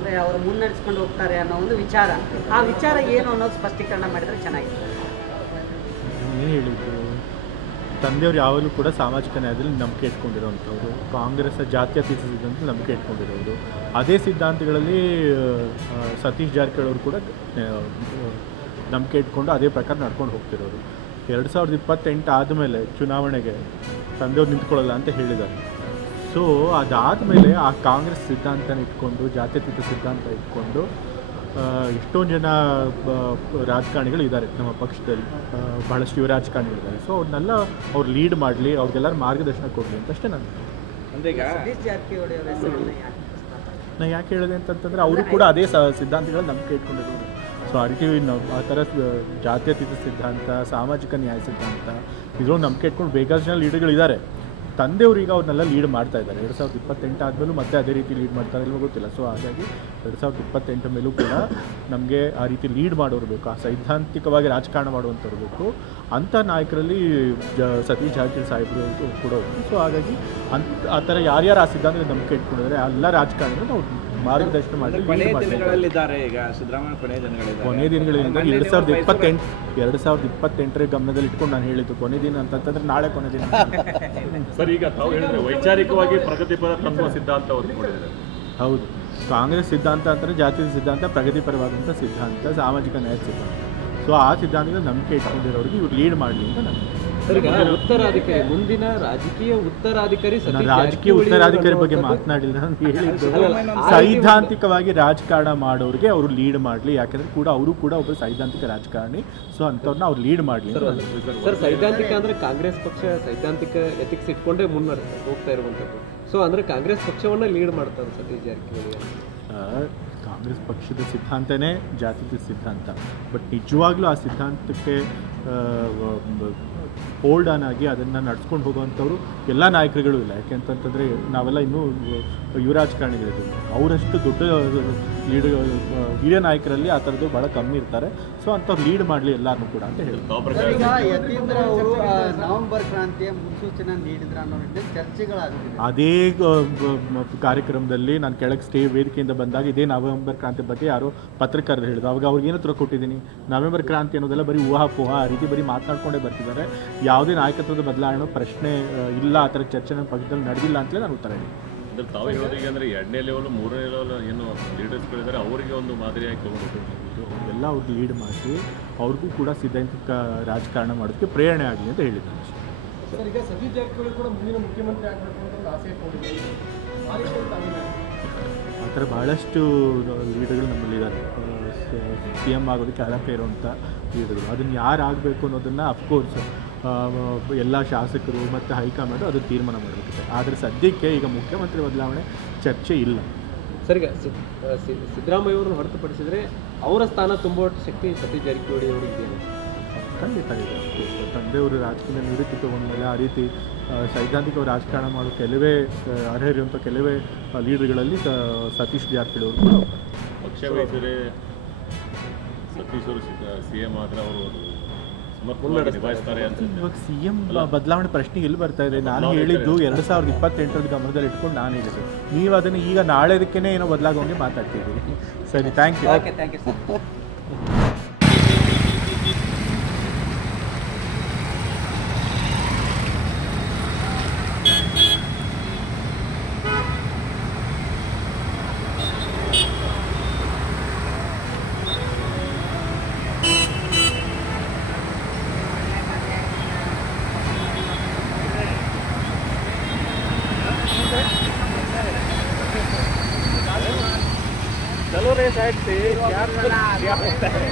ಅಂದರೆ ಅವರು ಮುನ್ನಡೆಸ್ಕೊಂಡು ಹೋಗ್ತಾರೆ ಅನ್ನೋ ಒಂದು ವಿಚಾರ, ಆ ವಿಚಾರ ಏನು ಅನ್ನೋದು ಸ್ಪಷ್ಟೀಕರಣ ಮಾಡಿದರೆ ಚೆನ್ನಾಗಿತ್ತು. ಏನು ಹೇಳಿದ್ರು, ತಂದೆಯವರು ಯಾವಾಗಲೂ ಕೂಡ ಸಾಮಾಜಿಕ ನ್ಯಾಯದಲ್ಲಿ ನಂಬಿಕೆ ಇಟ್ಕೊಂಡಿರೋವಂಥವ್ರು, ಕಾಂಗ್ರೆಸ್ ಜಾತ್ಯತೀತ ಸಿದ್ಧಾಂತ ನಂಬಿಕೆ ಇಟ್ಕೊಂಡಿರೋರು. ಅದೇ ಸಿದ್ಧಾಂತಗಳಲ್ಲಿ ಸತೀಶ್ ಜಾರಕಿಹೊಳಿ ಅವರು ಕೂಡ ನಂಬಿಕೆ ಇಟ್ಕೊಂಡು ಅದೇ ಪ್ರಕಾರ ನಡ್ಕೊಂಡು ಹೋಗ್ತಿರೋರು. 2028 ಆದಮೇಲೆ ಚುನಾವಣೆಗೆ ತಂದೆಯವ್ರು ನಿಂತ್ಕೊಳ್ಳಲ್ಲ ಅಂತ ಹೇಳಿದ್ದಾರೆ. ಸೊ ಅದಾದಮೇಲೆ ಆ ಕಾಂಗ್ರೆಸ್ ಸಿದ್ಧಾಂತನ ಇಟ್ಕೊಂಡು, ಜಾತ್ಯತೀತ ಸಿದ್ಧಾಂತ ಇಟ್ಕೊಂಡು ಎಷ್ಟೊಂದು ಜನ ರಾಜಕಾರಣಿಗಳು ಇದ್ದಾರೆ ನಮ್ಮ ಪಕ್ಷದಲ್ಲಿ, ಬಹಳಷ್ಟು ಯುವ ರಾಜಕಾರಣಿಗಳಿದ್ದಾರೆ. ಸೊ ಅವ್ರನ್ನೆಲ್ಲ ಅವ್ರು ಲೀಡ್ ಮಾಡಲಿ, ಅವ್ರಿಗೆಲ್ಲರೂ ಮಾರ್ಗದರ್ಶನ ಕೊಡಲಿ ಅಂತ ಅಷ್ಟೇ ನಾನು. ಅಂದರೆ ಈಗ ಸತೀಶ್ ಜಾರಕಿಹೊಳಿ ಅವರ ಹೆಸರನ್ನು ನಾನು ಯಾಕೆ ಹೇಳಿದೆ ಅಂತಂತಂದರೆ ಅವರು ಕೂಡ ಅದೇ ಸಿದ್ಧಾಂತಗಳು ನಂಬಿಕೆ ಇಟ್ಕೊಂಡಿರೋರು. ಸೊ ಆ ರೀತಿ ಆ ಥರ ಜಾತ್ಯತೀತ ಸಿದ್ಧಾಂತ, ಸಾಮಾಜಿಕ ನ್ಯಾಯ ಸಿದ್ಧಾಂತ ಇದ್ರೊಂದು ನಂಬಿಕೆ ಇಟ್ಕೊಂಡು ಬೇಕಾದಷ್ಟು ಜನ ಲೀಡರ್ಗಳಿದ್ದಾರೆ. ತಂದೆಯವರು ಈಗ ಅವ್ರನ್ನೆಲ್ಲ ಲೀಡ್ ಮಾಡ್ತಾ ಇದ್ದಾರೆ. 2028 ಆದಮೇಲೂ ಮತ್ತೆ ಅದೇ ರೀತಿ ಲೀಡ್ ಮಾಡ್ತಾರೆ ಇಲ್ವೋ ಗೊತ್ತಿಲ್ಲ. ಸೊ ಹಾಗಾಗಿ 2028 ಮೇಲೂ ಕೂಡ ನಮಗೆ ಆ ರೀತಿ ಲೀಡ್ ಮಾಡೋರು ಬೇಕು, ಆ ಸೈದ್ಧಾಂತಿಕವಾಗಿ ರಾಜಕಾರಣ ಮಾಡುವಂಥವ್ರು ಬೇಕು. ಅಂಥ ನಾಯಕರಲ್ಲಿ ಸತೀಶ್ ಜಾರಕಿಹೊಳಿ ಸಾಹೇಬರು ಕೂಡ. ಸೊ ಹಾಗಾಗಿ ಆ ಥರ ಯಾರ್ಯಾರು ಆ ಸಿದ್ಧಾಂತದ ನಂಬಿಕೆ ಇಟ್ಕೊಂಡಿದ್ದಾರೆ ಎಲ್ಲ ರಾಜಕಾರಣಿಗಳು ನಾವು ಮಾರ್ಗದರ್ಶನ ಮಾಡಿ ಕೊನೆಯ ದಿನಗಳಲ್ಲಿದ್ದಾರೆ. ಈಗ ಸಿದ್ದರಾಮಯ್ಯ ಕೊನೆಯ ದಿನಗಳಿಂದ 2028 ಗಮನದಲ್ಲಿ ಇಟ್ಕೊಂಡು ನಾನು ಹೇಳಿದ್ದು ಕೊನೆ ದಿನ ಅಂತಂತಂದ್ರೆ ನಾಳೆ ಕೊನೆ ದಿನ. ಸರ್, ಈಗ ತಾವು ಹೇಳಿದ್ರೆ ವೈಚಾರಿಕವಾಗಿ ಪ್ರಗತಿಪರ ತತ್ವ ಸಿದ್ಧಾಂತ ಹೌದು, ಕಾಂಗ್ರೆಸ್ ಸಿದ್ಧಾಂತ ಅಂತಂದರೆ ಜಾತಿಯ ಸಿದ್ಧಾಂತ, ಪ್ರಗತಿಪರವಾದಂಥ ಸಿದ್ಧಾಂತ, ಸಾಮಾಜಿಕ ನ್ಯಾಯ ಸಿದ್ಧಾಂತ. ಸೊ ಆ ಸಿದ್ಧಾಂತದ ನಂಬಿಕೆ ಇಟ್ಕೊಂಡಿರೋರಿಗೆ ಇವ್ರು ಲೀಡ್ ಮಾಡಲಿ ಅಂತ ನಾನು. ಉತ್ತರಾಧಿಕಾರಿ, ಮುಂದಿನ ರಾಜಕೀಯ ಉತ್ತರಾಧಿಕಾರಿ, ರಾಜಕೀಯ ಉತ್ತರಾಧಿಕಾರಿ ಬಗ್ಗೆ ಮಾತನಾಡಿಲ್ಲ. ನಾನು ಹೇಳಿದ್ದು ಸೈದ್ಧಾಂತಿಕವಾಗಿ ರಾಜಕಾರಣ ಮಾಡೋರಿಗೆ ಅವರು ಲೀಡ್ ಮಾಡಲಿ, ಯಾಕಂದ್ರೆ ಕೂಡ ಅವರು ಕೂಡ ಒಬ್ಬ ಸೈದ್ಧಾಂತಿಕ ರಾಜಕಾರಣಿ. ಸೊ ಅಂಥವ್ರನ್ನ ಅವ್ರು ಲೀಡ್ ಮಾಡಲಿ. ಸರ್, ಸೈದ್ಧಾಂತಿಕ ಅಂದರೆ ಕಾಂಗ್ರೆಸ್ ಪಕ್ಷ ಸೈದ್ಧಾಂತಿಕ ಎಥಿಕ್ಸ್ ಇಟ್ಕೊಂಡೇ ಮುನ್ನಡೆ ಹೋಗ್ತಾ ಇರುವಂಥದ್ದು. ಸೊ ಅಂದರೆ ಕಾಂಗ್ರೆಸ್ ಪಕ್ಷವನ್ನು ಲೀಡ್ ಮಾಡ್ತಾರೆ ಸತೀಶ್ ಜಾರಕಿಹೊಳಿ. ಕಾಂಗ್ರೆಸ್ ಪಕ್ಷದ ಸಿದ್ಧಾಂತನೇ ಜಾತ್ಯತೀತ ಸಿದ್ಧಾಂತ. ಬಟ್ ನಿಜವಾಗ್ಲೂ ಆ ಸಿದ್ಧಾಂತಕ್ಕೆ ಹೋಲ್ಡ್ ಆನ್ ಆಗಿ ಅದನ್ನು ನಡ್ಸ್ಕೊಂಡು ಹೋಗುವಂಥವ್ರು ಎಲ್ಲ ನಾಯಕರುಗಳು ಇಲ್ಲ. ಯಾಕೆಂತಂತಂದರೆ ನಾವೆಲ್ಲ ಇನ್ನೂ ಯುವ ರಾಜಕಾರಣಿಗಳಿದ್ದೀವಿ. ಅವರಷ್ಟು ದೊಡ್ಡ ಹಿರಿಯ ನಾಯಕರಲ್ಲಿ ಆ ಥರದ್ದು ಭಾಳ ಕಮ್ಮಿ ಇರ್ತಾರೆ. ಸೊ ಅಂಥವ್ರು ಲೀಡ್ ಮಾಡಲಿ ಎಲ್ಲರೂ ಕೂಡ ಅಂತ ಹೇಳಿ. ಈಗ ಯತೀಂದ್ರ ಅವರು ನವೆಂಬರ್ ಕ್ರಾಂತಿಯ ಮುನ್ಸೂಚನೆ ನೀಡಿದ್ರು ಅನ್ನೋ ಚರ್ಚೆಗಳಾಗ್ತಿದೆ. ಅದೇ ಕಾರ್ಯಕ್ರಮದಲ್ಲಿ ನಾನು ಕೆಳಗೆ ವೇದಿಕೆಯಿಂದ ಬಂದಾಗ ಇದೇ ನವೆಂಬರ್ ಕ್ರಾಂತಿ ಬಗ್ಗೆ ಯಾರೋ ಪತ್ರಕರ್ತರು ಹೇಳಿದ್ರು. ಅವಾಗ ಅವ್ರಿಗೆ ಏನತ್ರ ಕೊಟ್ಟಿದ್ದೀನಿ, ನವೆಂಬರ್ ಕ್ರಾಂತಿ ಅನ್ನೋದೆಲ್ಲ ಬರೀ ಊಹಾಪೋಹ ಆ ರೀತಿ ಬರೀ ಮಾತನಾಡ್ಕೊಂಡೇ ಬರ್ತಿದ್ದಾರೆ. ಯಾವುದೇ ನಾಯಕತ್ವದ ಬದಲಾವಣೆ ಪ್ರಶ್ನೆ ಇಲ್ಲ, ಆ ಥರ ಚರ್ಚೆ ನನ್ನ ಪಕ್ಷದಲ್ಲಿ ನಡೆದಿಲ್ಲ ಅಂತಲೇ ನಾನು ಉತ್ತರ ಹೇಳಿ. ಅಂದರೆ ತಾವು ಹೇಳೋದೀಗ ಅಂದರೆ 2ನೇ ಲೆವೆಲ್ 3ನೇ ಲೆವೆಲ್ ಏನು ಲೀಡರ್ಸ್ಗಳಿದ್ದಾರೆ ಅವರಿಗೆ ಒಂದು ಮಾದರಿಯಾಗಿ ತೊಗೊಂಡು ಎಲ್ಲ ಅವ್ರಿಗೆ ಲೀಡ್ ಮಾಡಿ ಅವ್ರಿಗೂ ಕೂಡ ಸಿದ್ಧಾಂತಿಕ ರಾಜಕಾರಣ ಮಾಡೋದಕ್ಕೆ ಪ್ರೇರಣೆ ಆಗಲಿ ಅಂತ ಹೇಳಿದ್ದಾರೆ. ಸರ್, ಈಗ ಸತೀಶ್ ಜಾರಕಿಹೊಳಿ ಕೂಡ ಮುಂದಿನ ಮುಖ್ಯಮಂತ್ರಿ ಆಗಬೇಕು ಅಂತ ಆಸೆ ಇಟ್ಕೊಂಡಿದ್ದಾರೆ. ಆ ಥರ ಭಾಳಷ್ಟು ಲೀಡರ್ಗಳು ನಮ್ಮಲ್ಲಿದ್ದಾರೆ. CM ಆಗೋದಕ್ಕೆ ಅರ್ಹತೆ ಇರುವಂಥ ಲೀಡರ್ಗಳು. ಅದನ್ನು ಯಾರು ಆಗಬೇಕು ಅನ್ನೋದನ್ನು ಅಫ್ಕೋರ್ಸ್ ಎಲ್ಲ ಶಾಸಕರು ಮತ್ತು ಹೈಕಮಾಂಡು ಅದು ತೀರ್ಮಾನ ಮಾಡಬೇಕಿದೆ. ಆದರೆ ಸದ್ಯಕ್ಕೆ ಈಗ ಮುಖ್ಯಮಂತ್ರಿ ಬದಲಾವಣೆ ಚರ್ಚೆ ಇಲ್ಲ. ಸರ್, ಈಗ ಸಿದ್ದರಾಮಯ್ಯ ಅವರನ್ನು ಹೊರತುಪಡಿಸಿದರೆ ಅವರ ಸ್ಥಾನ ತುಂಬುವ ಶಕ್ತಿ ಸತೀಶ್ ಜಾರಕಿಹೊಳಿ ಅವರಿಗೆ ಖಂಡಿತ ಇದೆ. ತಂದೆಯವರು ರಾಜಕೀಯ ನಿವೃತ್ತಿ ತಗೊಂಡ್ಮೇಲೆ ಆ ರೀತಿ ಸೈದ್ಧಾಂತಿಕ ರಾಜಕಾರಣ ಮಾಡೋ ಕೆಲವೇ ಅರ್ಹರಿರುವಂಥ ಕೆಲವೇ ಲೀಡರ್ಗಳಲ್ಲಿ ಸತೀಶ್ ಜಾರಕಿಹೊಳಿ ಅವರು ಕೂಡ ಪಕ್ಷ ವಹಿಸಿದರೆ ಸತೀಶ್ ಅವರು CM ಆದರೆ ಅವರು ನಿಭಾಯಿಸ್ತಾರೆ ಅಂತ. ಇವಾಗ CM ಬದಲಾವಣೆ ಪ್ರಶ್ನೆ ಎಲ್ಲಿ ಬರ್ತಾ ಇದೆ? ನಾನು ಹೇಳಿದ್ದು 2028 ಗಮನದಲ್ಲಿ ಇಟ್ಕೊಂಡು ನಾನು ಹೇಳಿದ್ದು. ನೀವು ಅದನ್ನು ಈಗ ನಾಳೆದಕ್ಕೇ ಏನೋ ಬದಲಾಗೋಂಗೆ ಮಾತಾಡ್ತಿದ್ದೀರಿ. ಸರಿ, thank you. Okay, thank you sir. चलो रे साइड से क्या होता है।